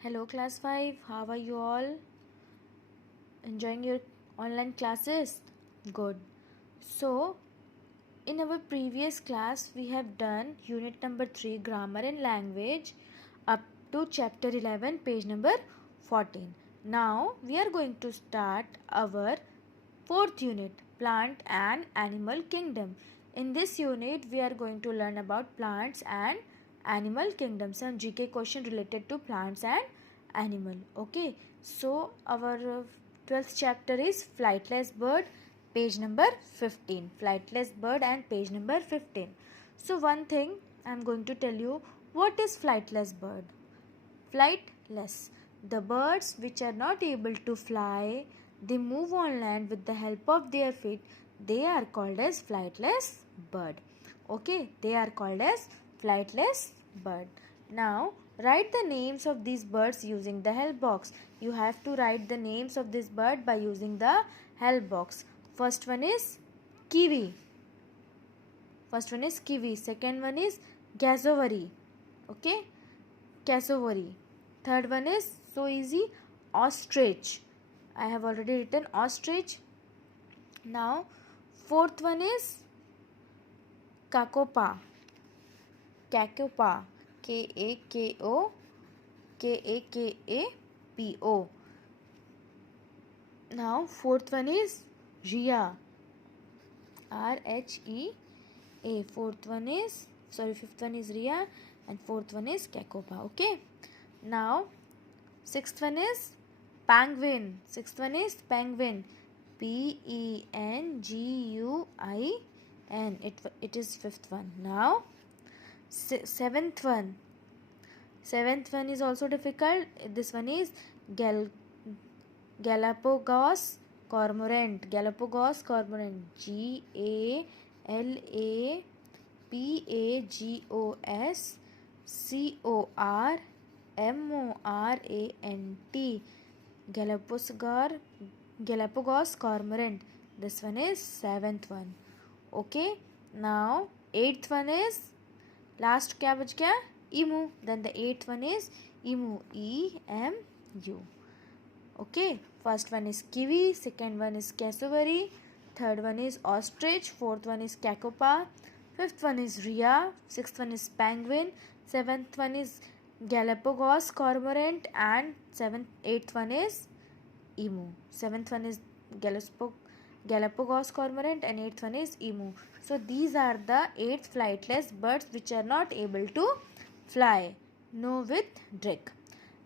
Hello class 5, how are you all? Enjoying your online classes? Good. So, in our previous class we have done unit number 3 grammar and language up to chapter 11 page number 14. Now, we are going to start our fourth unit plant and animal kingdom. In this unit we are going to learn about plants and animal kingdom, some GK question related to plants and animal. Okay, so our 12th chapter is flightless bird, page number 15. Flightless bird and page number 15. So one thing I am going to tell you, what is flightless bird? Flightless, the birds which are not able to fly, they move on land with the help of their feet, they are called as flightless bird. Okay, they are called as flightless bird. Now write the names of these birds using the help box. You have to write the names of this bird by using the help box. First one is kiwi. Second one is cassowary. Okay, cassowary. Third one is so easy, ostrich. I have already written ostrich. Now fourth one is kakopa. Kakopa. K-A-K-O. Now fourth one is rhea. R-H-E-A. Fifth one is rhea and fourth one is kakopa. Okay. Now sixth one is penguin. P-E-N-G-U-I-N. It is fifth one. Now seventh one is also difficult. This one is Galapagos cormorant. Galapagos. Galapagos cormorant. This one is seventh one. Okay. Now eighth one is last क्या बच गया? Emu. Then the eighth one is emu. E-M-U. Okay. First one is kiwi. Second one is cassowary. Third one is ostrich. Fourth one is kakopa. Fifth one is rhea. Sixth one is penguin. Seventh one is Galapagos cormorant. And eighth one is emu. Seventh one is Galapagos cormorant and eighth one is emu. So these are the 8 flightless birds which are not able to fly. Know with Drake.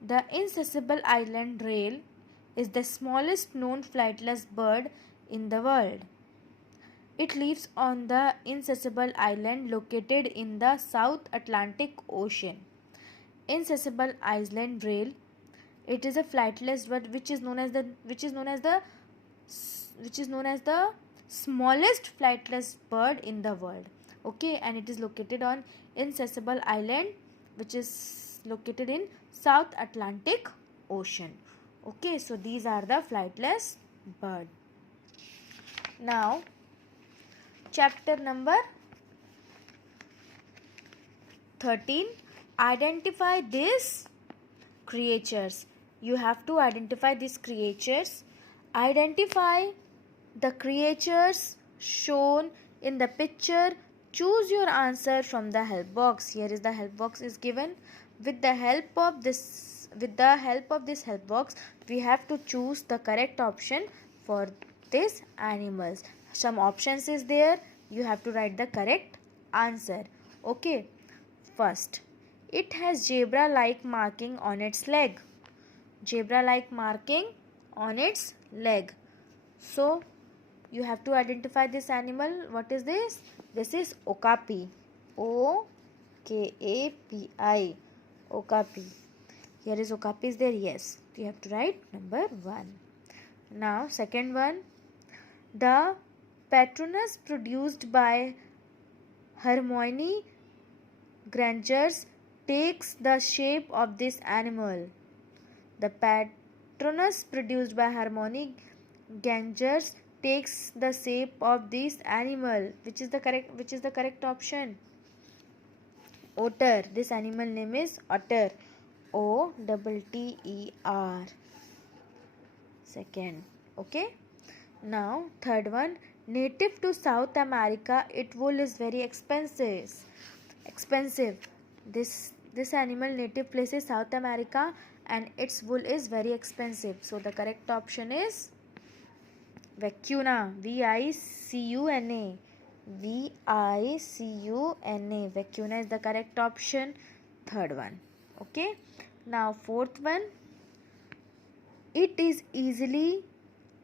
The inaccessible island rail is the smallest known flightless bird in the world. It lives on the inaccessible island located in the South Atlantic Ocean. Inaccessible island rail. It is a flightless bird which is known as the smallest flightless bird in the world. Okay, and it is located on inaccessible island which is located in South Atlantic Ocean. Okay, so these are the flightless bird. Now chapter number 13, identify these creatures. You have to identify these creatures. Identify the creatures shown in the picture. Choose your answer from the help box. Here is the help box is given. With the help of this help box, we have to choose the correct option for these animals. Some options is there. You have to write the correct answer. Okay. First, it has zebra-like marking on its leg. Zebra-like marking on its leg. So you have to identify this animal. What is this? This is okapi. O-K-A-P-I. Okapi. Here is okapi is there? Yes. You have to write number 1. Now second one. The Patronus produced by Hermione Grangers takes the shape of this animal. The Patronus produced by Hermione Grangers takes the shape of this animal. Which is the correct option? Otter. This animal name is otter. Otter. Second. Okay. Now third one, native to South America, its wool is very expensive. This animal native places South America and its wool is very expensive. So the correct option is vicuna. Vicuna. Vicuna. Vicuna is the correct option. Third one. Okay. Now fourth one, it is easily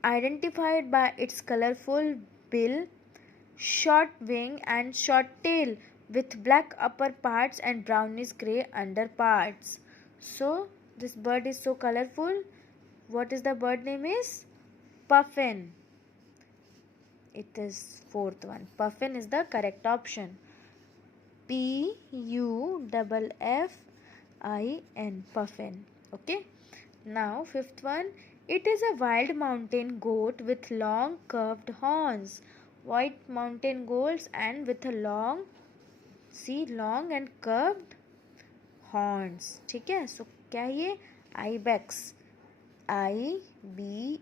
identified by its colorful bill, short wing and short tail with black upper parts and brownish grey underparts. So this bird is so colorful. What is the bird name is? Puffin. It is fourth one. Puffin is the correct option. Puffin. Puffin. Okay. Now fifth one, it is a wild mountain goat with long curved horns. White mountain goats and with a long and curved horns. ठीक है. So क्या है ये? Ibex. IBEX.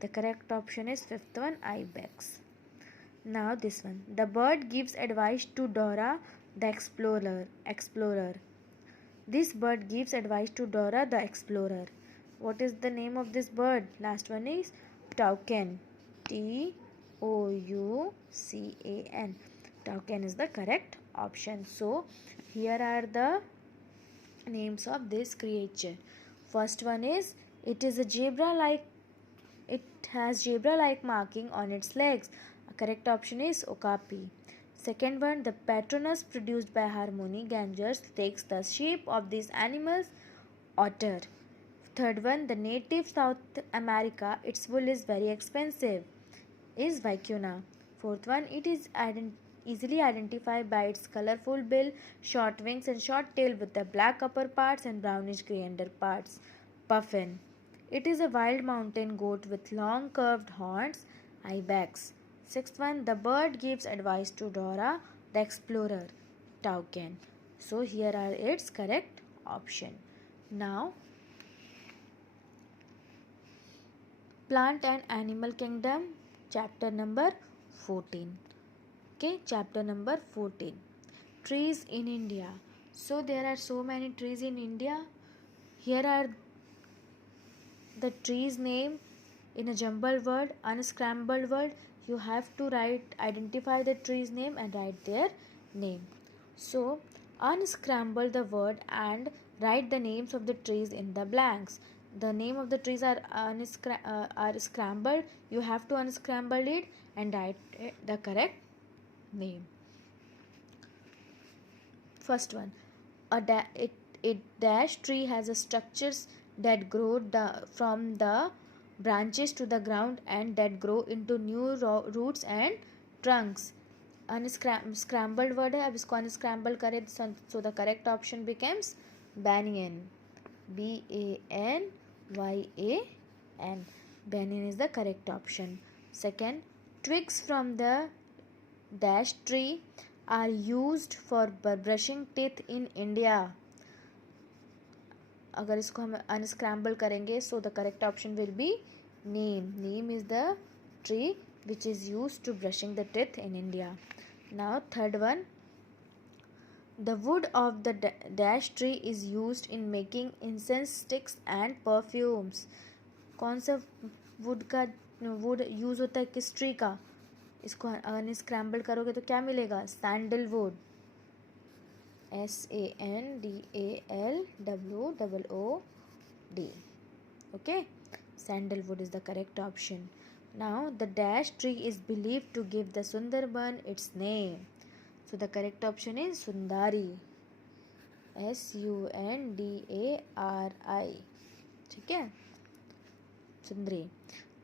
The correct option is fifth one, Ibex. Now this one, the bird gives advice to Dora the explorer. This bird gives advice to Dora the explorer. What is the name of this bird? Last one is toucan. Toucan. Toucan is the correct option. So here are the names of this creature. First one is, it has zebra-like marking on its legs. A correct option is okapi. Second one, the Patronus produced by Harmony Gangers takes the shape of these animals, otter. Third one, the native South America, its wool is very expensive, is vicuna. Fourth one, it is easily identified by its colorful bill, short wings and short tail with the black upper parts and brownish grey underparts, puffin. It is a wild mountain goat with long curved horns, ibex. Sixth one, the bird gives advice to Dora the explorer, toucan. So here are its correct option. Now plant and animal kingdom, chapter number 14. Okay, chapter number 14, trees in India. So there are so many trees in India. Here are the trees name in a jumbled word, unscrambled word. You have to identify the tree's name and write their name. So unscramble the word and write the names of the trees in the blanks. The name of the trees are scrambled. You have to unscramble it and write the correct name. First one, a dash tree has a structures that grow from the branches to the ground and that grow into new roots and trunks. Scrambled word है, अब इसको unscramble करें so the correct option becomes banyan. BANYAN. Banyan is the correct option. Second, twigs from the dash tree are used for brushing teeth in India. अगर इसको हम unscramble करेंगे so the correct option will be neem. Neem is the tree which is used to brushing the teeth in India. Now third one, the wood of the dash tree is used in making incense sticks and perfumes. कौन सा wood का wood use होता है किस tree का? इसको unscramble करोगे तो क्या मिलेगा? Sandalwood. SANDALWOOD. Okay, sandalwood is the correct option. Now the dash tree is believed to give the Sundarban its name. So the correct option is Sundari. SUNDARI. ठीक है, Sundari.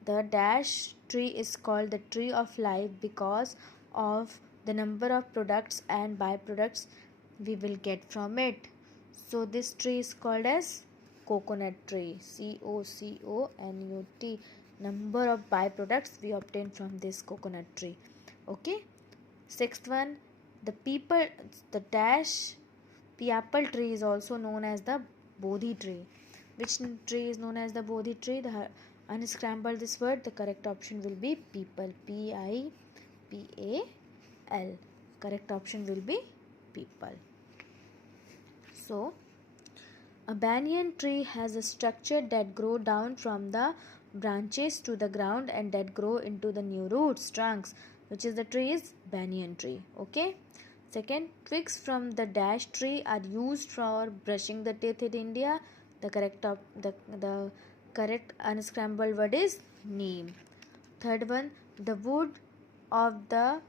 The dash tree is called the tree of life because of the number of products and byproducts we will get from it. So this tree is called as coconut tree. COCONUT. Number of byproducts we obtain from this coconut tree. Okay. Sixth one, the The apple tree is also known as the Bodhi tree. Which tree is known as the Bodhi tree? Unscramble this word. The correct option will be people. P-I-P-A-L. Correct option will be people. So, a banyan tree has a structure that grow down from the branches to the ground and that grow into the new roots, trunks. Which is the tree is banyan tree. Okay. Second, twigs from the dash tree are used for brushing the teeth in India. The correct unscrambled word is neem. Third one, the wood of the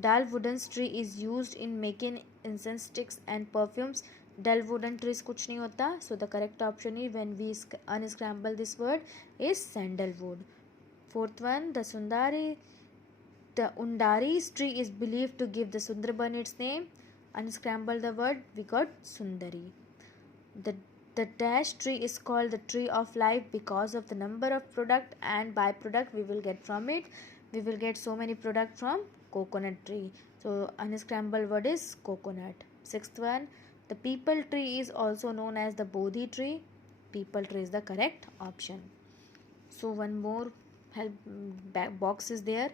dull wooden tree is used in making incense sticks and perfumes. Dull wooden trees कुछ नहीं होता. So the correct option is, when we unscramble this word, is sandalwood. Fourth one, the Undari's tree is believed to give the Sundarban its name. Unscramble the word, we got Sundari. The dash tree is called the tree of life because of the number of product and byproduct we will get from it. We will get so many product from coconut tree. So unscrambled word is coconut. Sixth one, the peepal tree is also known as the Bodhi tree. Peepal tree is the correct option. So one more help box is there.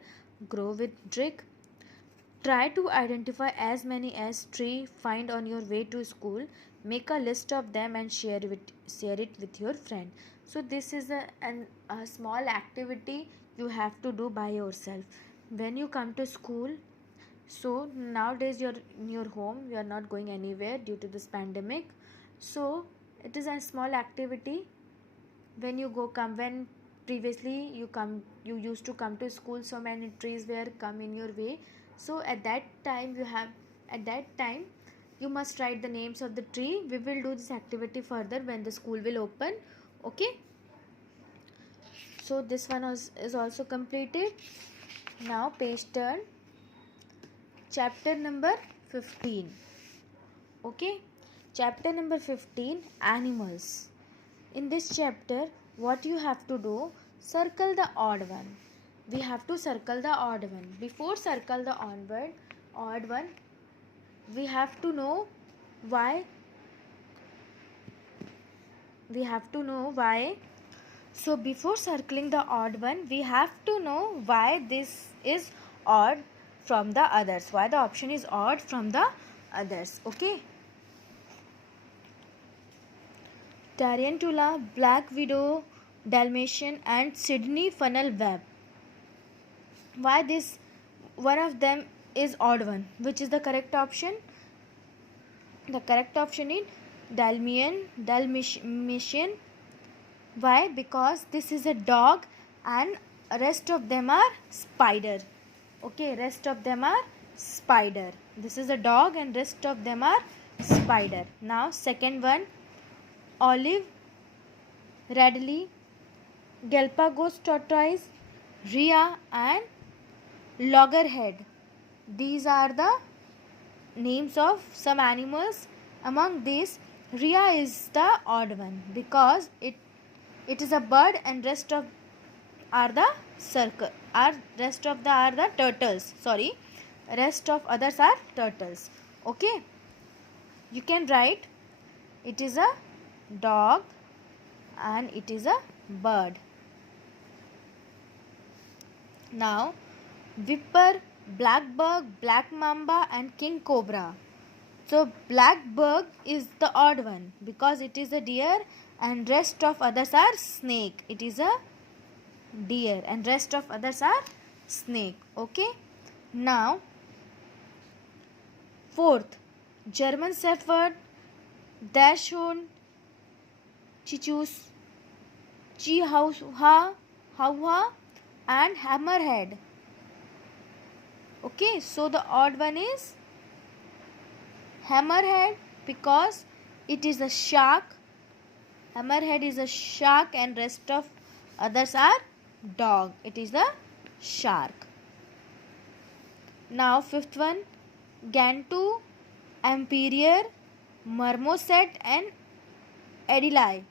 Grow with trick. Try to identify as many as tree find on your way to school. Make a list of them and share it with your friend. So this is a small activity you have to do by yourself when you come to school. So nowadays you're in your home, you are not going anywhere due to this pandemic. So it is a small activity. When previously you used to come to school, so many trees were come in your way. So at that time you must write the names of the tree. We will do this activity further when the school will open. Okay. So this one is also completed. Now page turn. Chapter number 15. Okay. Chapter number 15, animals. In this chapter, what you have to do, circle the odd one. We have to circle the odd one. Before circle the odd one, we have to know why. So before circling the odd one, we have to know why this is odd from the others. Why the option is odd from the others. Okay. Tarantula, black widow, Dalmatian and Sydney funnel web. Why this one of them is odd one? Which is the correct option? The correct option is Dalmatian. Why? Because this is a dog and rest of them are spider. Okay, rest of them are spider. This is a dog and rest of them are spider. Now second one, olive, Radley, Galapagos tortoise, Rhea and loggerhead. These are the names of some animals. Among these, Rhea is the odd one because it is a bird and rest of are the turtles. Sorry, rest of others are turtles. Okay, you can write it is a dog and it is a bird. Now viper, blackbird, black mamba and king cobra. So blackbird is the odd one because it is a deer and rest of others are snake. It is a deer and rest of others are snake. Okay. Now fourth, German shepherd, dachshund, chichus, chihuahua and hammerhead. Okay, so the odd one is hammerhead because it is a shark. Hammerhead is a shark and rest of others are dog. It is a shark. Now fifth one, Gantu, Imperial, Marmoset and Adelie.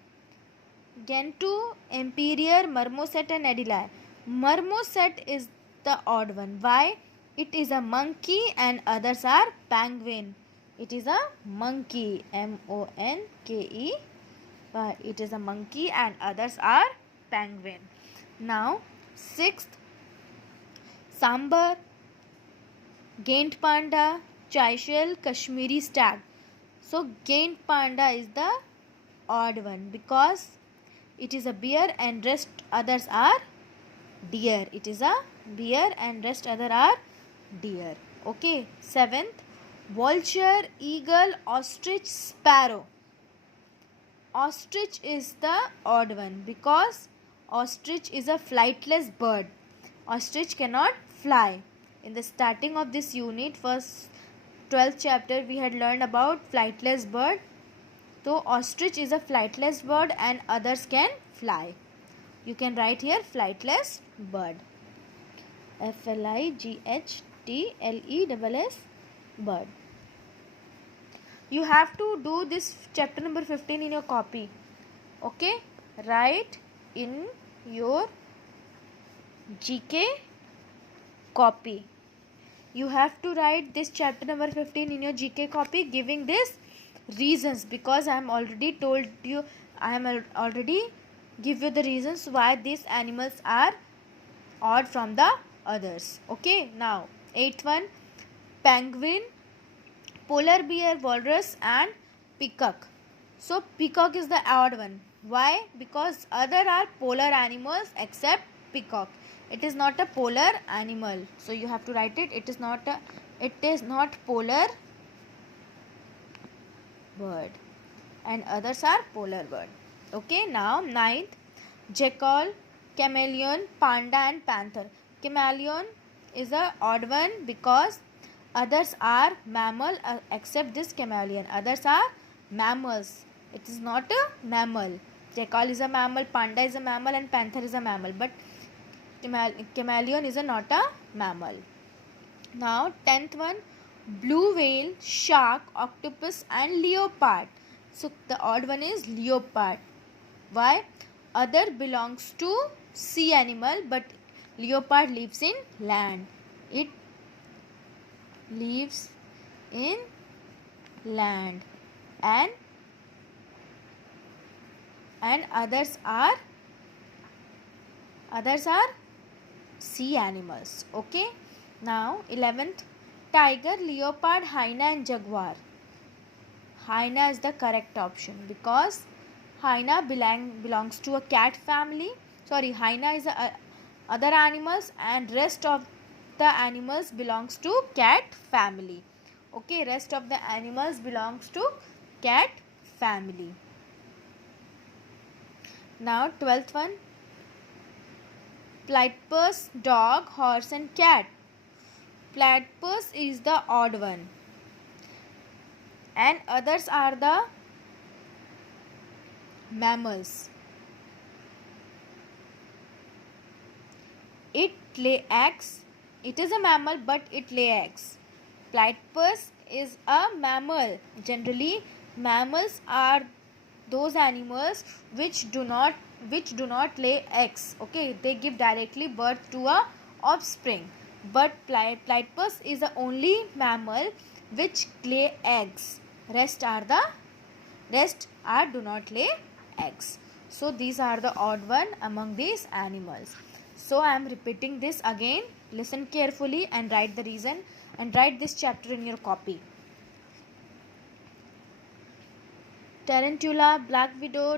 Gantu, Imperial, Marmoset and Adelie. Marmoset is the odd one. Why? It is a monkey and others are penguin. It is a monkey. Monkey. It is a monkey and others are penguin. Now, sixth, sambar, gained panda, Chayshel, Kashmiri stag. So, gained panda is the odd one because it is a bear and rest others are deer. It is a bear and rest other are deer. Okay. Seventh, vulture, eagle, ostrich, sparrow. Ostrich is the odd one because ostrich is a flightless bird. Ostrich cannot fly. In the starting of this unit, first 12th chapter, we had learned about flightless bird. So ostrich is a flightless bird and others can fly. You can write here flightless bird. Flightless bird. You have to do this chapter number 15 in your copy. Okay? Write in your GK copy. You have to write this chapter number 15 in your GK copy, giving this reasons, because I am already told you, I am already give you the reasons why these animals are odd from the others. Okay? Now, 8th one, penguin, polar bear, walrus and peacock. So peacock is the odd one. Why? Because other are polar animals except peacock. It is not a polar animal. So you have to write it. It is not polar bird. And others are polar bird. Okay, now 9th, jackal, chameleon, panda and panther. Chameleon is a odd one because others are mammal except this chameleon. Others are mammals. It is not a mammal. Jackal is a mammal, panda is a mammal and panther is a mammal. But chameleon is not a mammal. Now 10th one, blue whale, shark, octopus and leopard. So the odd one is leopard. Why? Other belongs to sea animal but leopard lives in land. It lives in land and others are sea animals. Okay. Now 11th, tiger, leopard, hyena and jaguar. Hyena is the correct option because hyena belongs to a cat family. Sorry, hyena is other animals and rest of the animals belongs to cat family. Okay, rest of the animals belongs to cat family. Now 12th one, platypus, dog, horse and cat. Platypus is the odd one and others are the mammals. It lay eggs. It is a mammal but it lay eggs. Platypus is a mammal. Generally, mammals are those animals which do not lay eggs. Okay, they give directly birth to a offspring. But platypus is the only mammal which lay eggs. Rest do not lay eggs. So these are the odd one among these animals. So I am repeating this again. Listen carefully and write the reason and write this chapter in your copy. Tarantula, black widow,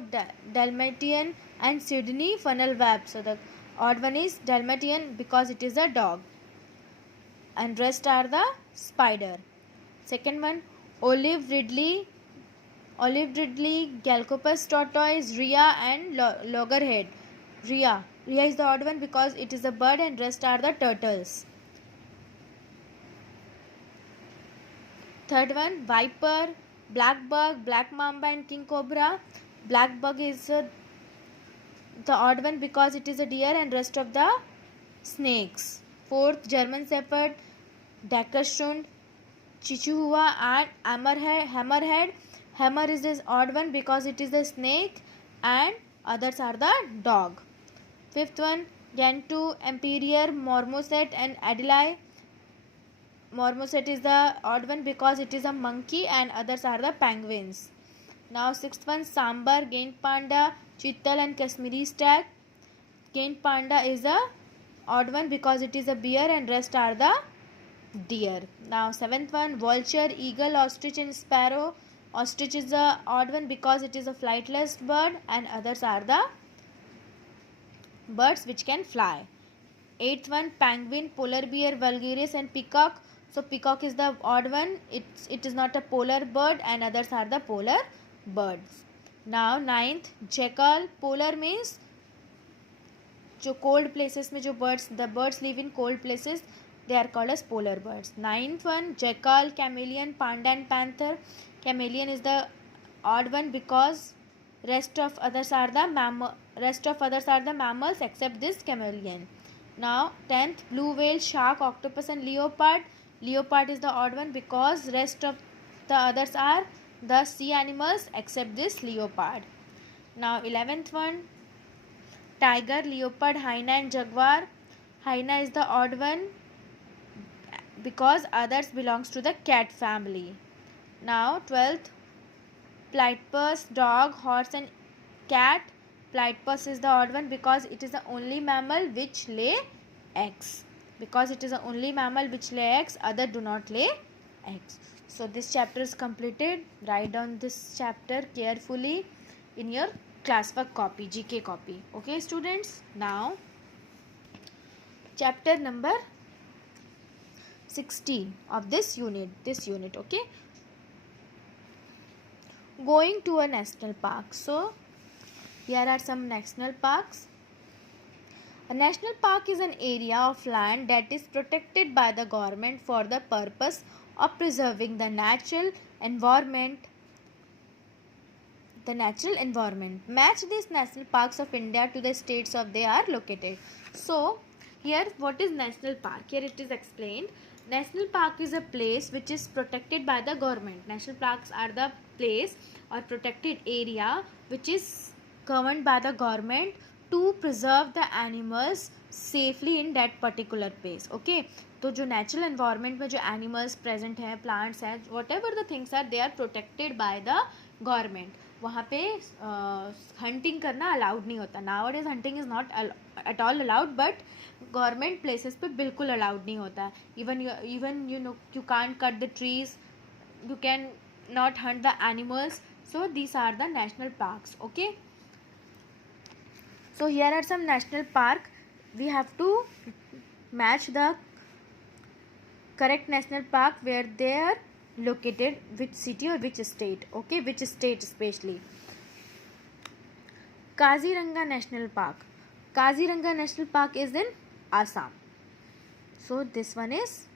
Dalmatian and Sydney funnel web. So the odd one is Dalmatian because it is a dog and rest are the spider. Second one, olive ridley, Galcopus tortoise, rhea and loggerhead. Rhea is the odd one because it is a bird and rest are the turtles. Third one, viper, black bug, black mamba and king cobra. Black bug is the odd one because it is a deer and rest of the snakes. Fourth, German shepherd, Dackershund, Chihuahua and hammerhead. Hammer is this odd one because it is a snake and others are the dog. Fifth one, Gentoo, Emperor, Marmoset and Adelaide. marmoset is the odd one because it is a monkey and others are the penguins. Now sixth one, sambar, gained panda, chital and Kashmiri stag. Gained panda is a odd one because it is a bear and rest are the deer. Now seventh one, vulture, eagle, ostrich and sparrow. Ostrich is the odd one because it is a flightless bird and others are the birds which can fly. Eighth one, penguin, polar bear, vulgaris and peacock. So peacock is the odd one. It is not a polar bird and others are the polar birds. Now ninth, jackal. Polar means जो cold places में जो birds, the birds live in cold places, they are called as polar birds. Ninth one, jackal, chameleon, panda and panther. Chameleon is the odd one because rest of others are the mammals except this chameleon. Now 10th, blue whale, shark, octopus and leopard. Leopard is the odd one because rest of the others are the sea animals except this leopard. Now 11th one, tiger, leopard, hyena and jaguar. Hyena is the odd one because others belongs to the cat family. Now 12th, platypus, dog, horse and cat. Platypus is the odd one because it is the only mammal which lay eggs. Because it is the only mammal which lay eggs, other do not lay eggs. So this chapter is completed. Write down this chapter carefully in your classwork copy, GK copy. Okay students, now chapter number 16 of this unit, okay. Going to a national park. So here are some national parks. A national park is an area of land that is protected by the government for the purpose of preserving the natural environment. Match these national parks of India to the states of they are located. So here what is national park? Here it is explained. National park is a place which is protected by the government. National parks are the place or protected area which is governed by the government to preserve the animals safely in that particular place. Okay, तो जो natural environment में जो animals present हैं, plants हैं, whatever the things are, they are protected by the government. वहाँ पे hunting करना allowed नहीं होता. Nowadays hunting is not at all allowed, but government places पे बिल्कुल allowed नहीं होता. Even you know you can't cut the trees, you can not hunt the animals. So these are the national parks. Okay. So here are some national park. We have to match the correct national park where they are located, which city or which state. Okay, which state especially. Kaziranga National Park. Kaziranga National Park is in Assam. So this one is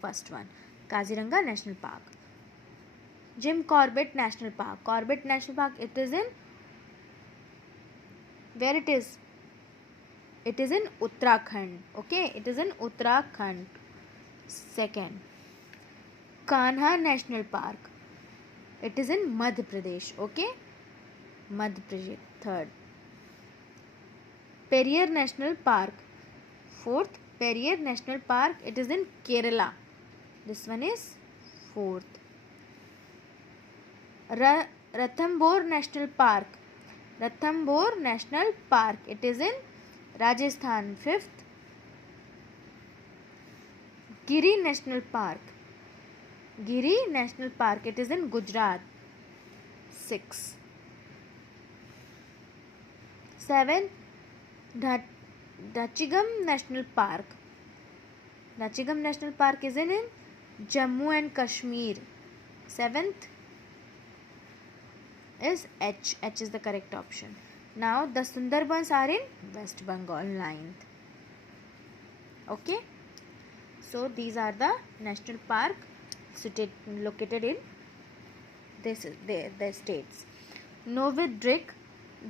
first one, Kaziranga National Park. Jim Corbett National Park. Corbett National Park, it is in where it is? It is in Uttarakhand. Okay, it is in Uttarakhand. Second, Kanha National Park. It is in Madhya Pradesh. Okay, Madhya Pradesh. Third, Periyar National Park. Fourth, Periyar National Park. It is in Kerala. This one is fourth. Ranthambore National Park. Ranthambore National Park. It is in Rajasthan. Fifth, Giri National Park. Giri National Park. It is in Gujarat. 6. 7. Dachigam National Park. Dachigam National Park is in Jammu and Kashmir. 7th is H. H is the correct option. Now the Sundarbans are in West Bengal. 9th. Okay. So these are the national park located in the states. Novidrik,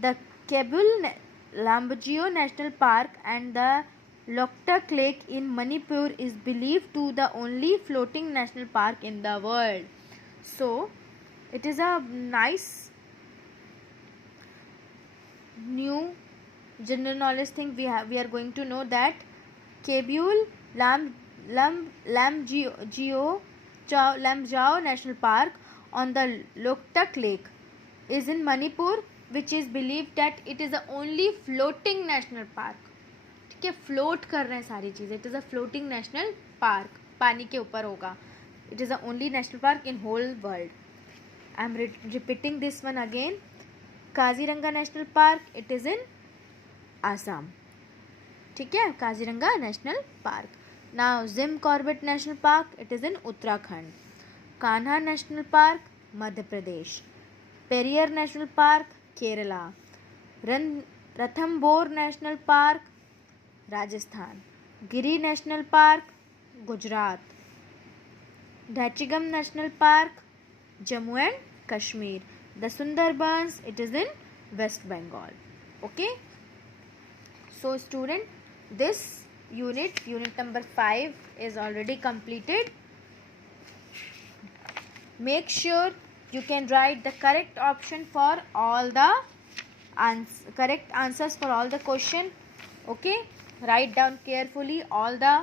the Kabul Lambagio National Park and the Loktak Lake in Manipur is believed to the only floating national park in the world. So it is a nice new general knowledge thing. We are going to know that Kabul Lamjao National Park on the Loktak Lake is in Manipur, which is believed that it is the only floating national park. ठीक है, float कर रहे हैं सारी चीज़ें. It is a floating national park, पानी के ऊपर होगा. It is the only national park in whole world. I am repeating this one again. Kaziranga national park, it is in Assam. ठीक है, Kaziranga national park. Now Jim Corbett national park, it is in Uttarakhand. Kanha national park, Madhya Pradesh. Periyar national park, Kerala. Ranthambore national park, Rajasthan. Gir national park, Gujarat. Dachigam national park, Jammu and Kashmir. The Sundarbans, it is in West Bengal. Okay, so student, this unit number 5 is already completed. Make sure you can write the correct option for all the correct answers for all the question. Okay, write down carefully all the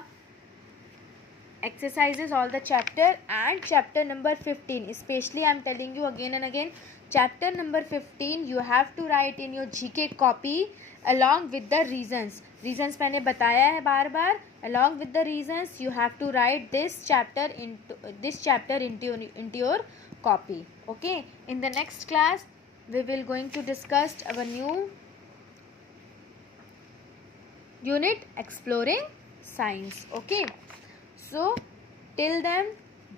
exercises, all the chapter, and chapter number 15 especially I am telling you again and again, chapter number 15 you have to write in your GK copy along with the reasons मैंने बताया है बार बार. along with the reasons you have to write this chapter into your copy. Okay, in the next class we will going to discuss our new unit, exploring science. Okay, so till then,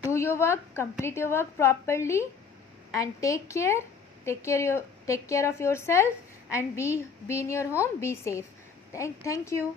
do your work, complete your work properly, and take care of yourself, and be in your home, be safe. Thank you.